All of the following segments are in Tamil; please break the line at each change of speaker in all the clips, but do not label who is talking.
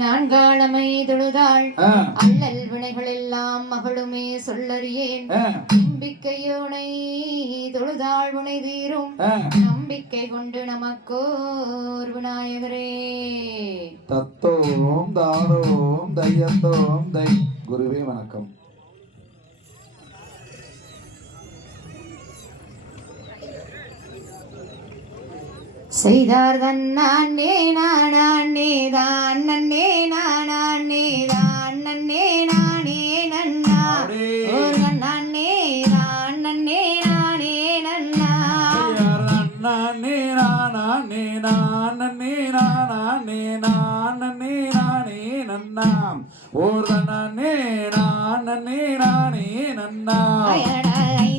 நான்காலமை தொழுதாள். அல்லல் வினைகள் எல்லாம் மகளுமே சொல்லறியேன். நம்பிக்கையோனை தொழுதாள் உனை தீரும். நம்பிக்கை கொண்டு நமக்கோர் விநாயகரே.
தத்தோம் தாரோம் தையத்தோம் தை. குருவே வணக்கம்.
செய்தார் தன் நான் நானான் நானே நானே
நன்னாம். ஓர் நானே நானே நானே நன்னாம்.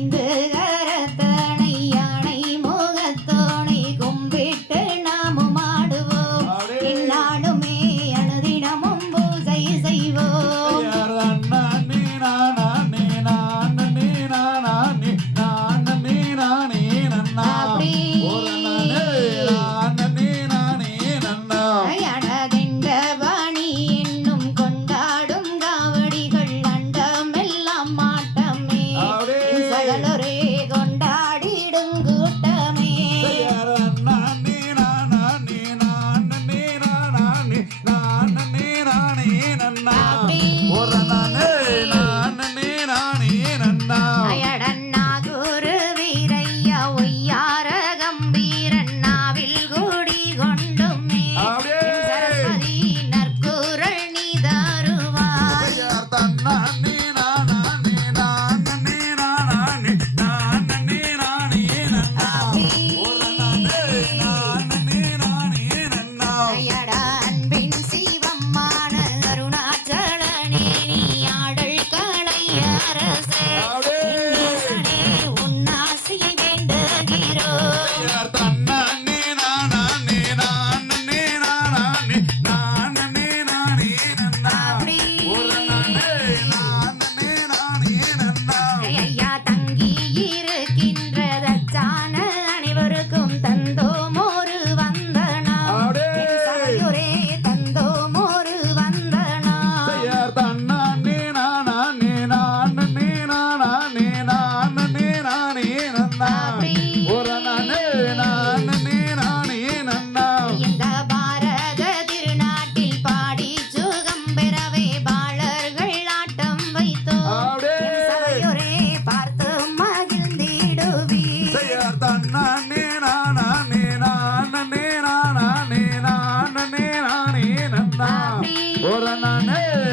நானே.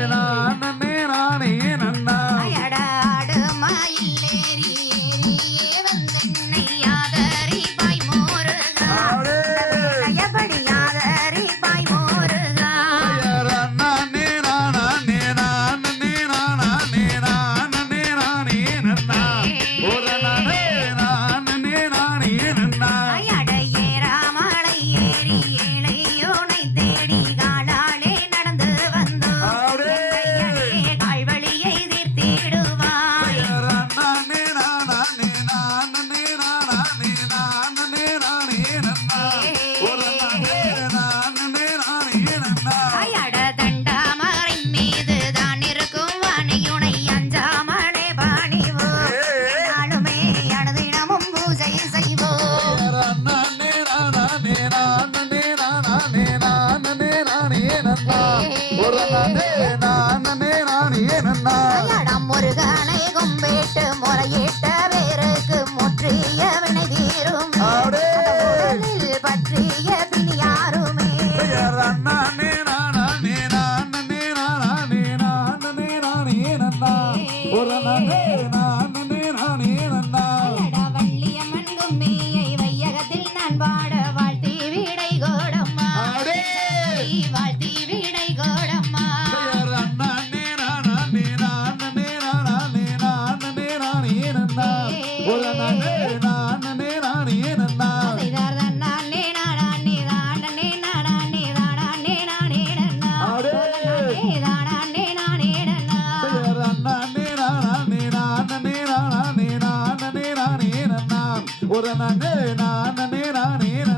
ஒரு
நானே நானே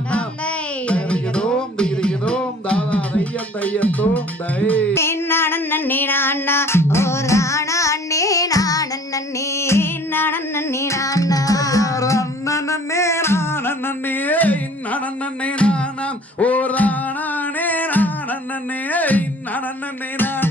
நானே.
நன்னிகிறோம் தீரிகிறோம் தாதா
தையம் தையத்தோம் தை.
நானே நானா ஓ ராணா அண்ணே நானே நானே நானா
ரன்னே நானே நானே நானாம் ஓ ராணானே நானே நானே நானா?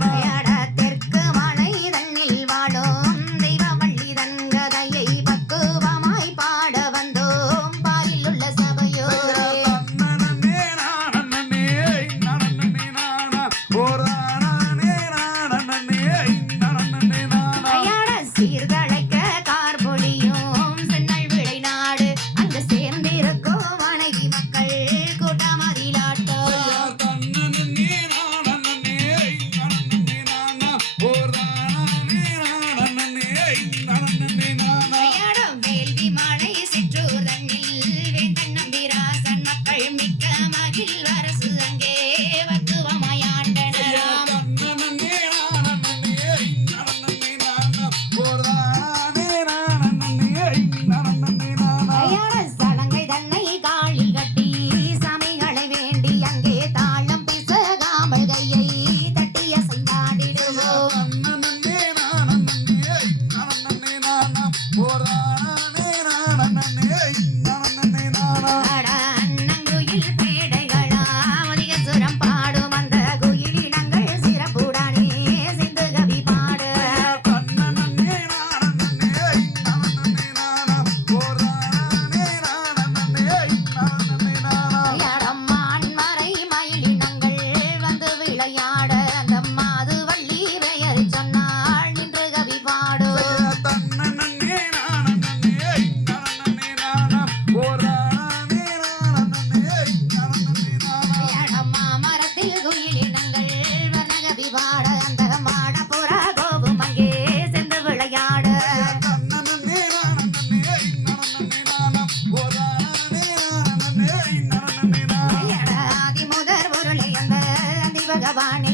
பகவானே